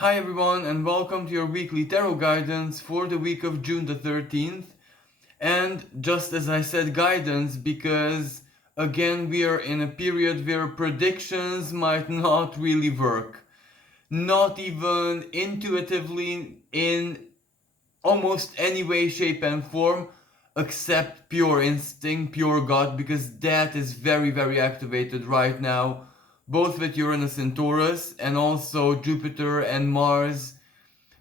Hi everyone and welcome to your weekly tarot guidance for the week of June the 13th. And just as I said, guidance because again we are in a period where predictions might not really work. Not even intuitively in almost any way, shape and form except pure instinct, pure gut, because that is very, very activated right now, both with Uranus in Taurus and also Jupiter and Mars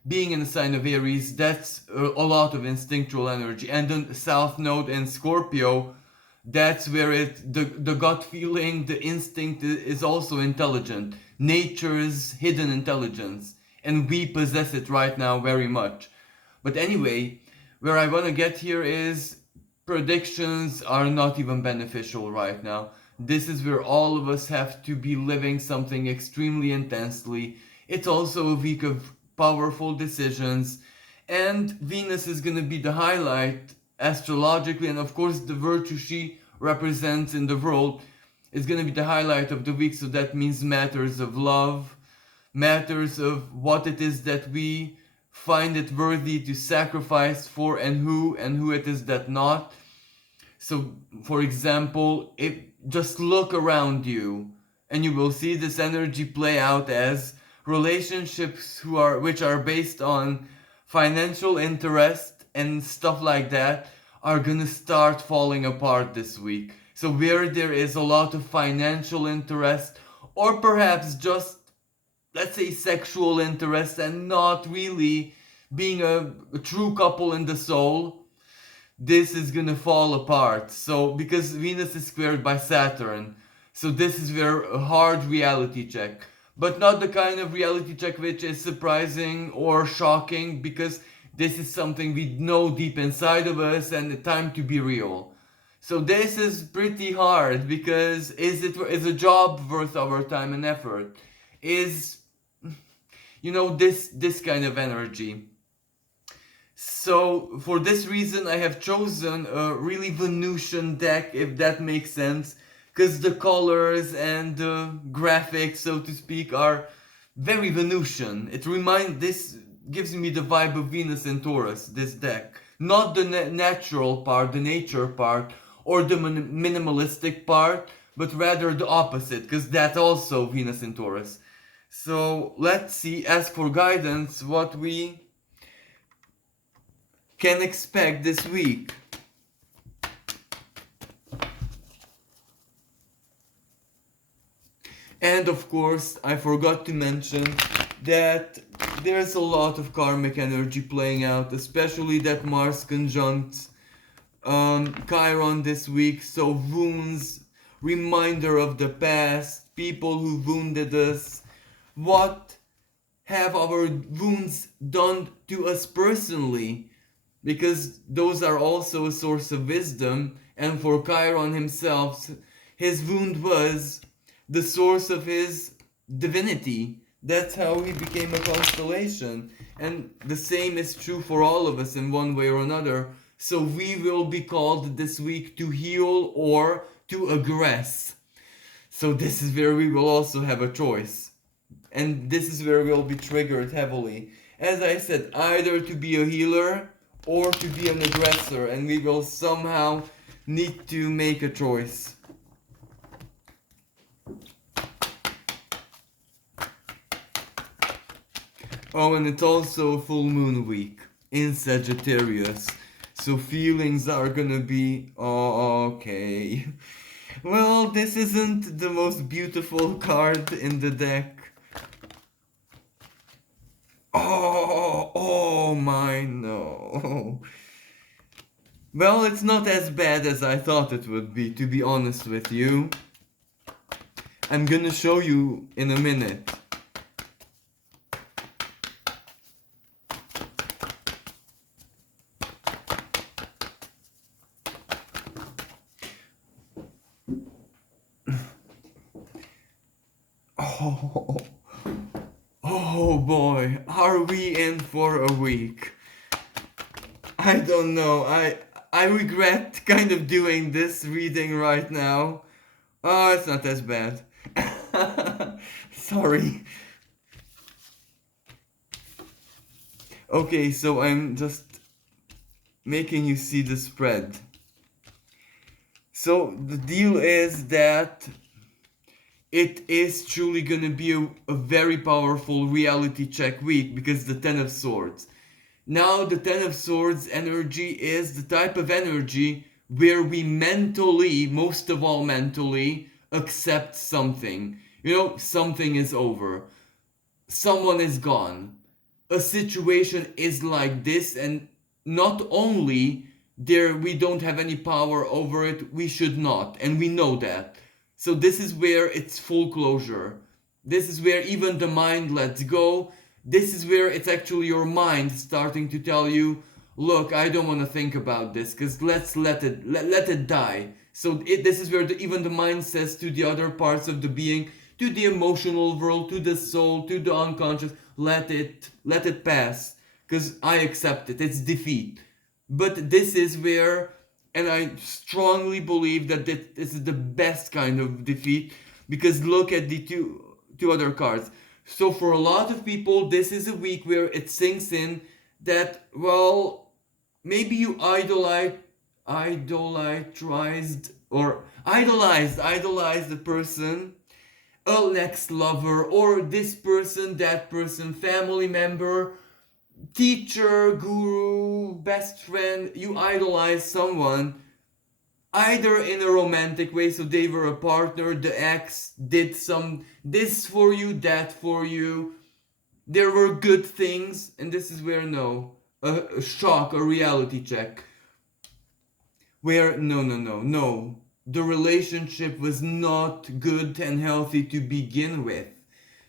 being in the sign of Aries. That's a lot of instinctual energy. And the South Node in Scorpio, that's where the gut feeling, the instinct is also intelligent. Nature's hidden intelligence. And we possess it right now very much. But anyway, where I want to get here is predictions are not even beneficial right now. This is where all of us have to be living something extremely intensely. It's also a week of powerful decisions, and Venus is going to be the highlight astrologically, and of course, the virtue she represents in the world is going to be the highlight of the week. So that means matters of love, matters of what it is that we find it worthy to sacrifice for, and who it is that not. So for example, if just look around you and you will see this energy play out as relationships which are based on financial interest and stuff like that are gonna start falling apart this week. So where there is a lot of financial interest, or perhaps just, let's say, sexual interest and not really being a true couple in the soul, this is gonna fall apart. So because Venus is squared by Saturn, so this is where a hard reality check, but not the kind of reality check which is surprising or shocking, because this is something we know deep inside of us and the time to be real. So this is pretty hard, because is a job worth our time and effort? Is, this kind of energy. So for this reason, I have chosen a really Venusian deck, if that makes sense, because the colors and the graphics, so to speak, are very Venusian. This gives me the vibe of Venus and Taurus. This deck, not the natural part, the nature part, or the minimalistic part, but rather the opposite, because that's also Venus and Taurus. So let's see. Ask for guidance. What we can expect this week. And of course, I forgot to mention that there's a lot of karmic energy playing out, especially that Mars conjunct Chiron this week. So wounds, reminder of the past, people who wounded us, what have our wounds done to us personally, because those are also a source of wisdom. And for Chiron himself, his wound was the source of his divinity. That's how he became a constellation. And the same is true for all of us in one way or another. So we will be called this week to heal or to aggress. So this is where we will also have a choice. And this is where we'll be triggered heavily. As I said, either to be a healer or to be an aggressor, and we will somehow need to make a choice. Oh, and it's also a full moon week in Sagittarius. So feelings are gonna be okay. Well, this isn't the most beautiful card in the deck. Oh my, no. Well, it's not as bad as I thought it would be, to be honest with you. I'm gonna show you in a minute. Oh, oh boy, are we in for a week? I don't know. I regret kind of doing this reading right now. Oh, it's not as bad. Sorry. Okay, so I'm just making you see the spread. So the deal is that it is truly gonna be a very powerful reality check week because the Ten of Swords. Now, the Ten of Swords energy is the type of energy where we mentally, most of all mentally, accept something. You know, something is over, someone is gone, a situation is like this, and not only there we don't have any power over it, we should not, and we know that. So this is where it's full closure. This is where even the mind lets go. This is where it's actually your mind starting to tell you, look, I don't want to think about this, because let's let it die. So this is where even the mind says to the other parts of the being, to the emotional world, to the soul, to the unconscious, let it pass, because I accept it. It's defeat. But this is where, and I strongly believe that this is the best kind of defeat, because look at the two other cards. So for a lot of people, this is a week where it sinks in that, well, maybe you idolized the person, a next lover, or this person, that person, family member, teacher, guru, best friend. You idolize someone either in a romantic way, so they were a partner, the ex did some this for you, that for you, there were good things, and this is where no, a shock, a reality check, where no, the relationship was not good and healthy to begin with.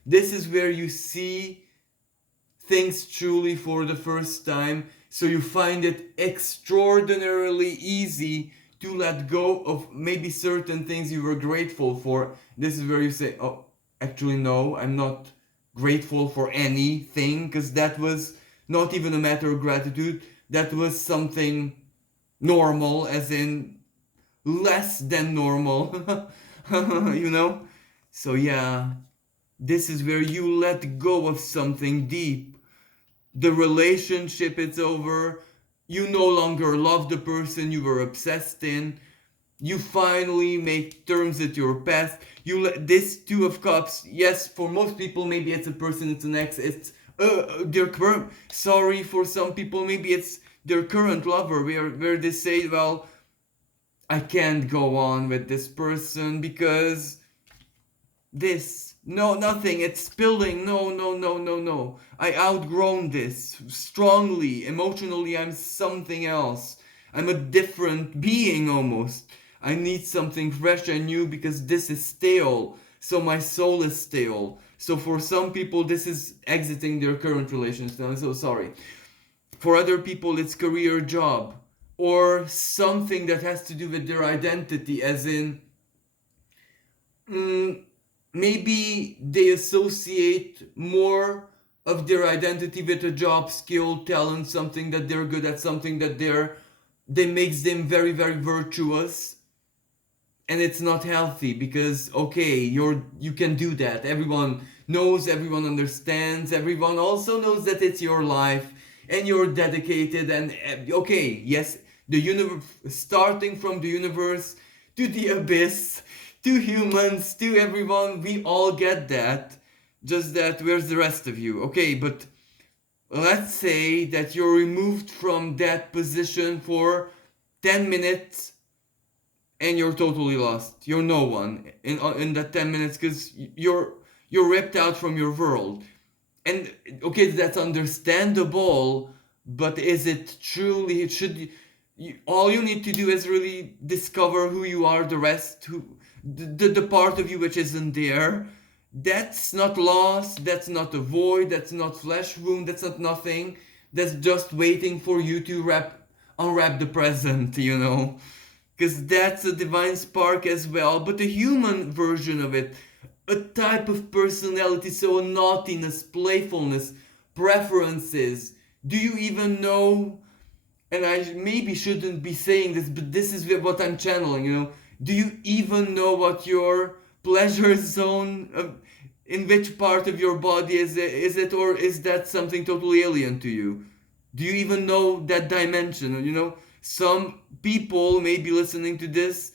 This is where you see things truly for the first time, so you find it extraordinarily easy to let go of maybe certain things you were grateful for. This is where you say, oh, actually no, I'm not grateful for anything, because that was not even a matter of gratitude, that was something normal, as in less than normal. you know so yeah, this is where you let go of something deep. The relationship is over. You no longer love the person you were obsessed in. You finally make terms with your past. You let this Two of Cups, yes, for most people maybe it's a person, it's an ex, it's their current, sorry, for some people maybe it's their current lover, where they say, well, I can't go on with this person because this, no, nothing, it's spilling, no, I outgrown this strongly, emotionally I'm something else, I'm a different being almost, I need something fresh and new because this is stale, so my soul is stale. So for some people this is exiting their current relationship, I'm so sorry. For other people it's career, job, or something that has to do with their identity, as in, mm, maybe they associate more of their identity with a job, skill, talent, something that they're good at, something that makes them very, very virtuous, and it's not healthy because, okay, you can do that, everyone knows, everyone understands, everyone also knows that it's your life and you're dedicated, and okay, yes, the universe, starting from the universe to the abyss, to humans, to everyone, we all get that. Just that, where's the rest of you? Okay, but let's say that you're removed from that position for 10 minutes and you're totally lost. You're no one in that 10 minutes, because you're ripped out from your world. And okay, that's understandable, but is it truly, it should, all you need to do is really discover who you are, the rest, who the part of you which isn't there, that's not lost, that's not a void, that's not flesh wound, that's not nothing, that's just waiting for you to unwrap the present, because that's a divine spark as well, but a human version of it, a type of personality, so naughtiness, playfulness, preferences. Do you even know? And I maybe shouldn't be saying this, but this is what I'm channeling. Do you even know what your pleasure zone in which part of your body is it, or is that something totally alien to you? Do you even know that dimension? You know, some people maybe listening to this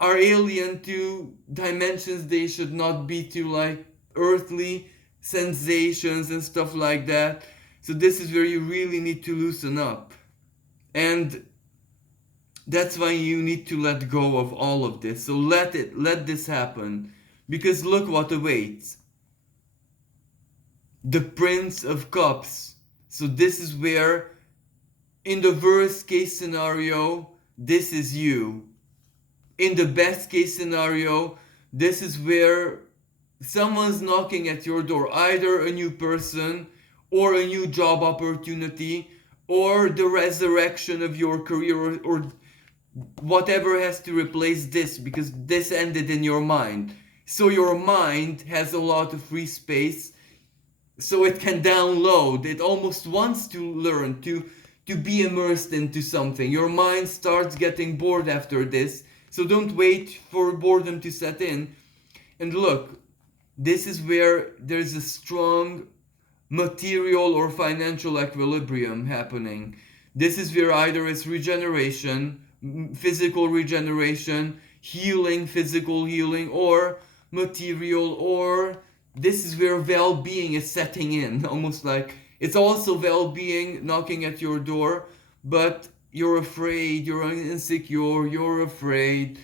are alien to dimensions they should not be to, like earthly sensations and stuff like that. So this is where you really need to loosen up. And that's why you need to let go of all of this. So let this happen. Because look what awaits. The Prince of Cups. So this is where, in the worst case scenario, this is you. In the best case scenario, this is where someone's knocking at your door, either a new person or a new job opportunity or the resurrection of your career, or whatever has to replace this, because this ended in your mind. So your mind has a lot of free space, so it can download. It almost wants to learn, to be immersed into something. Your mind starts getting bored after this, so don't wait for boredom to set in. And look, this is where there's a strong material or financial equilibrium happening. This is where either it's regeneration, physical regeneration, healing, physical healing, or material, or this is where well-being is setting in. Almost like it's also well-being knocking at your door, but you're afraid, you're insecure, you're afraid,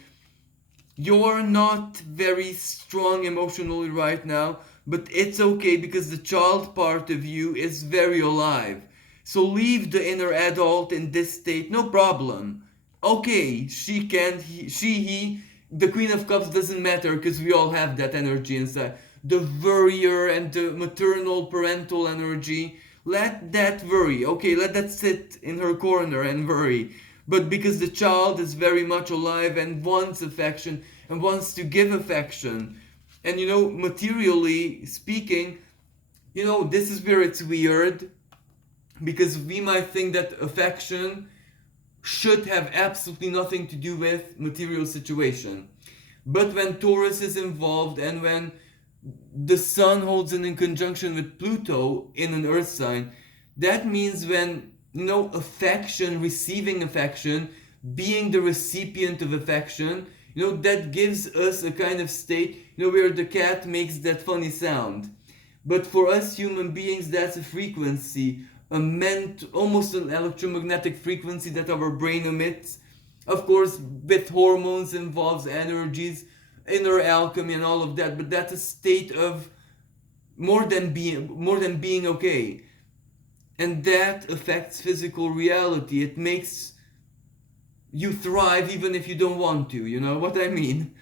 you're not very strong emotionally right now, but it's okay because the child part of you is very alive. So leave the inner adult in this state, no problem. Okay, she can, he, the Queen of Cups doesn't matter because we all have that energy inside. The worrier and the maternal parental energy, let that worry. Okay, let that sit in her corner and worry. But because the child is very much alive and wants affection and wants to give affection, and you know, materially speaking, you know, this is where it's weird, because we might think that affection should have absolutely nothing to do with material situation. But when Taurus is involved, and when the sun holds in conjunction with Pluto in an earth sign, that means when, you know, affection, receiving affection, being the recipient of affection, you know, that gives us a kind of state, you know, where the cat makes that funny sound. But for us human beings, that's a frequency, almost an electromagnetic frequency that our brain emits. Of course, with hormones involves energies, inner alchemy and all of that, but that's a state of more than being okay. And that affects physical reality. It makes you thrive even if you don't want to, you know what I mean?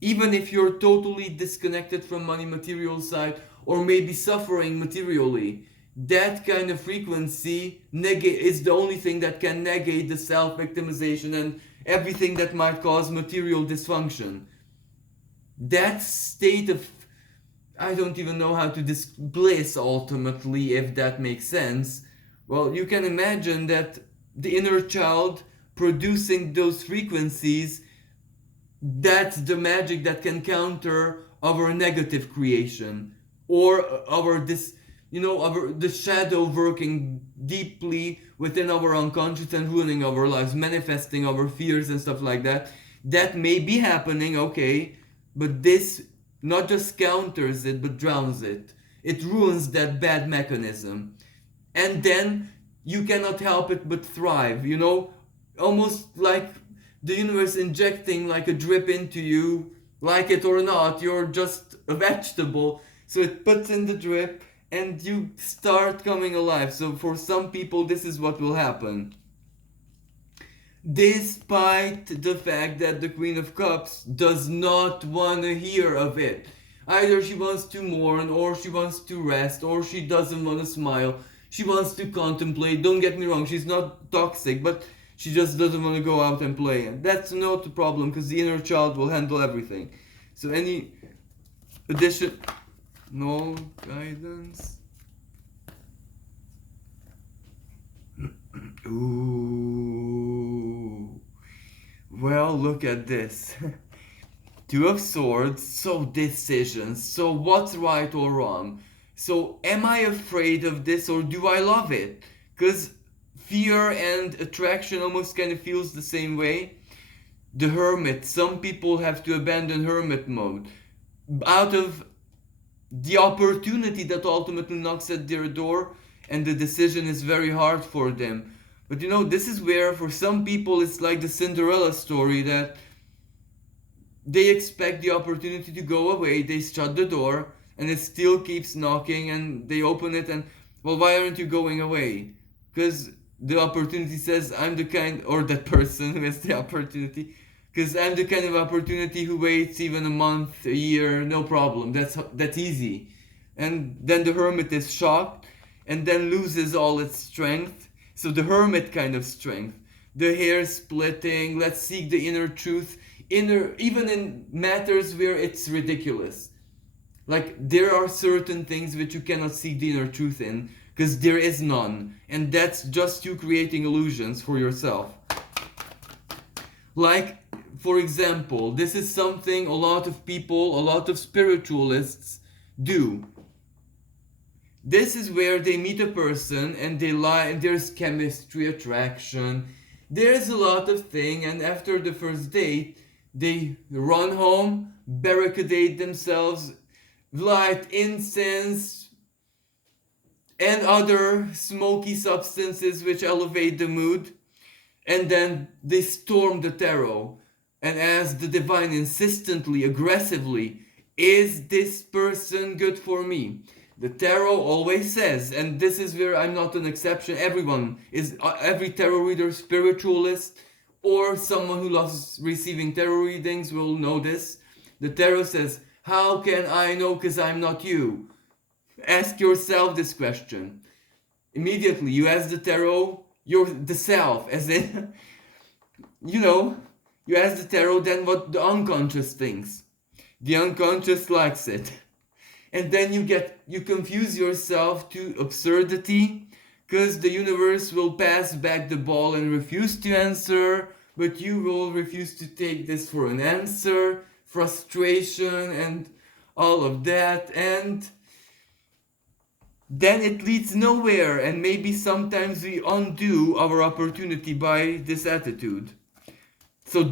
Even if you're totally disconnected from money, material side, or maybe suffering materially, that kind of frequency is the only thing that can negate the self-victimization and everything that might cause material dysfunction. That state of, I don't even know how to bliss ultimately, if that makes sense. Well, you can imagine that the inner child producing those frequencies, that's the magic that can counter our negative creation, or our the shadow working deeply within our unconscious and ruining our lives, manifesting our fears and stuff like that. That may be happening, okay, but this not just counters it but drowns it. It ruins that bad mechanism, and then you cannot help it but thrive, you know, almost like the universe injecting like a drip into you. Like it or not, you're just a vegetable, so it puts in the drip and you start coming alive. So for some people, this is what will happen, despite the fact that the Queen of Cups does not want to hear of it. Either she wants to mourn, or she wants to rest, or she doesn't want to smile. She wants to contemplate. Don't get me wrong, she's not toxic, but she just doesn't want to go out and play. And that's not the problem, because the inner child will handle everything. So any addition, no guidance. Ooh. Well, look at this. Two of Swords, so decisions, so what's right or wrong? So am I afraid of this or do I love it? Because fear and attraction almost kind of feels the same way. The Hermit, some people have to abandon hermit mode out of the opportunity that ultimately knocks at their door, and the decision is very hard for them. But this is where for some people it's like the Cinderella story, that they expect the opportunity to go away, they shut the door, and it still keeps knocking, and they open it, and, well, why aren't you going away? Because the opportunity says, I'm the kind, or that person who has the opportunity, because I'm the kind of opportunity who waits even a month, a year, no problem, that's easy. And then the Hermit is shocked, and then loses all its strength. So the Hermit kind of strength, the hair splitting, let's seek the inner truth, even in matters where it's ridiculous. Like, there are certain things which you cannot seek the inner truth in, because there is none, and that's just you creating illusions for yourself. Like, for example, this is something a lot of people, a lot of spiritualists do. This is where they meet a person and they lie, and there's chemistry, attraction, there's a lot of thing, and after the first date, they run home, barricade themselves, light incense and other smoky substances which elevate the mood, and then they storm the tarot and ask the divine insistently, aggressively, is this person good for me? The tarot always says, and this is where I'm not an exception, every tarot reader, spiritualist, or someone who loves receiving tarot readings will know this. The tarot says, how can I know, because I'm not you? Ask yourself this question. Immediately you ask the tarot, you're the self, as in, you ask the tarot then what the unconscious thinks. The unconscious likes it. And then you confuse yourself to absurdity, because the universe will pass back the ball and refuse to answer, but you will refuse to take this for an answer, frustration and all of that, and then it leads nowhere, and maybe sometimes we undo our opportunity by this attitude. So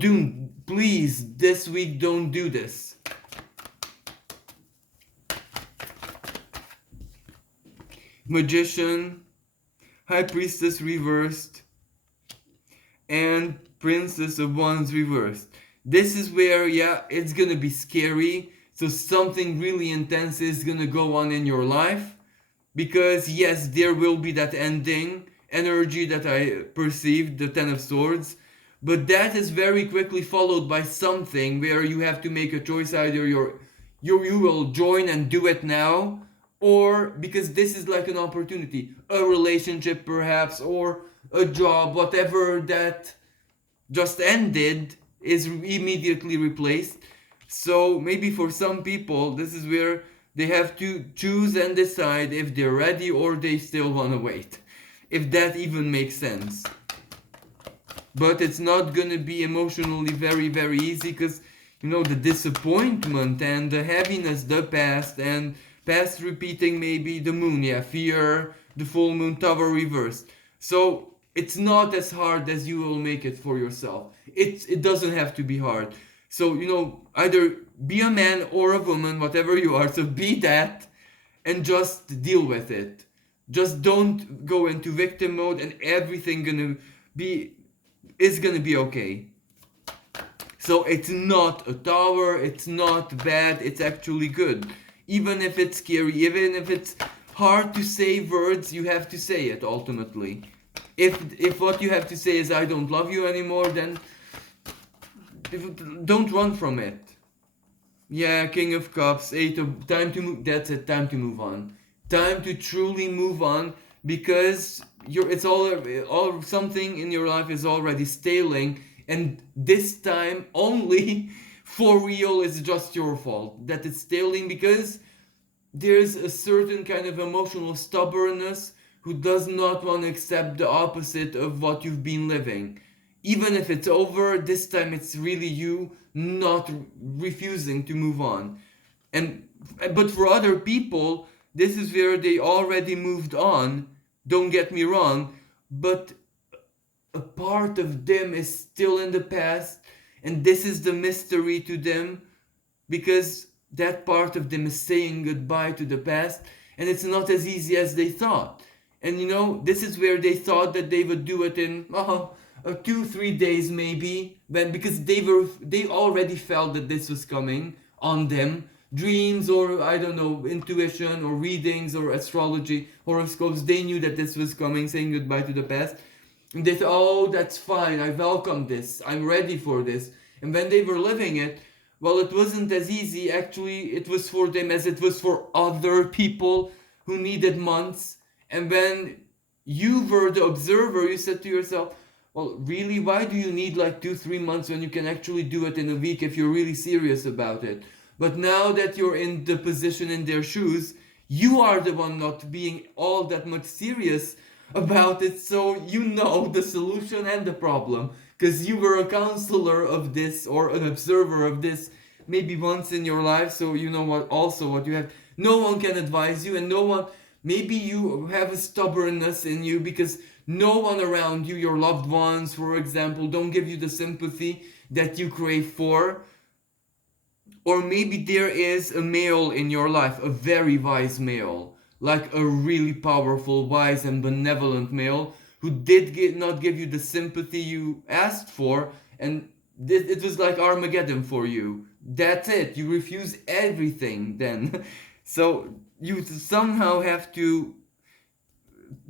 please, this week don't do this. Magician, High Priestess reversed, and Princess of Wands reversed. This is where, it's gonna be scary. So something really intense is gonna go on in your life. Because yes, there will be that ending energy that I perceived, the Ten of Swords. But that is very quickly followed by something where you have to make a choice. Either you will join and do it now, or because this is like an opportunity, a relationship perhaps, or a job, whatever that just ended is immediately replaced. So maybe for some people this is where they have to choose and decide if they're ready or they still want to wait, if that even makes sense. But it's not gonna be emotionally very, very easy, because the disappointment and the heaviness, the past, and past repeating, maybe the moon, fear, the full moon, Tower reversed. So it's not as hard as you will make it for yourself. It doesn't have to be hard. So either be a man or a woman, whatever you are, so be that and just deal with it. Just don't go into victim mode, and everything is gonna be okay. So it's not a tower, it's not bad, it's actually good. Even if it's scary, even if it's hard to say words, you have to say it ultimately. If what you have to say is I don't love you anymore, then don't run from it. King of Cups, time to move. That's it. Time to move on. Time to truly move on, because it's all something in your life is already staling, and this time only for real it's just your fault that it's staling, because there's a certain kind of emotional stubbornness who does not want to accept the opposite of what you've been living. even if it's over, this time it's really you not refusing to move on. And but for other people, this is where they already moved on. Don't get me wrong, but a part of them is still in the past, and this is the mystery to them, because that part of them is saying goodbye to the past, and it's not as easy as they thought. And this is where they thought that they would do it in 2-3 days maybe, when because they already felt that this was coming on them. Dreams, or I don't know, intuition or readings or astrology, horoscopes, they knew that this was coming, saying goodbye to the past. And they thought, oh, that's fine, I welcome this, I'm ready for this. And when they were living it, well, it wasn't as easy. Actually, it was for them as it was for other people who needed months. And when you were the observer, you said to yourself, well, really, why do you need like 2-3 months when you can actually do it in a week if you're really serious about it? But now that you're in the position in their shoes, you are the one not being all that much serious about it, so you know the solution and the problem, because you were a counselor of this or an observer of this maybe once in your life, so you know what you have. No one can advise you, and no one, maybe you have a stubbornness in you because no one around you, your loved ones for example, don't give you the sympathy that you crave for. Or maybe there is a male in your life, a very wise male, like a really powerful, wise, and benevolent male who did not give you the sympathy you asked for, and it was like Armageddon for you. That's it. You refuse everything then. So you somehow have to,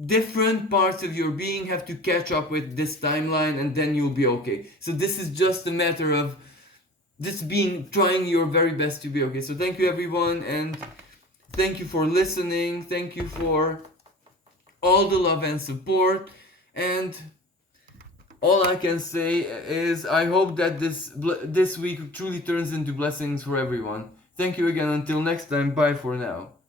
different parts of your being have to catch up with this timeline, and then you'll be okay. So this is just a matter of just trying your very best to be okay. So thank you everyone, and thank you for listening. Thank you for all the love and support. And all I can say is I hope that this week truly turns into blessings for everyone. Thank you again. Until next time. Bye for now.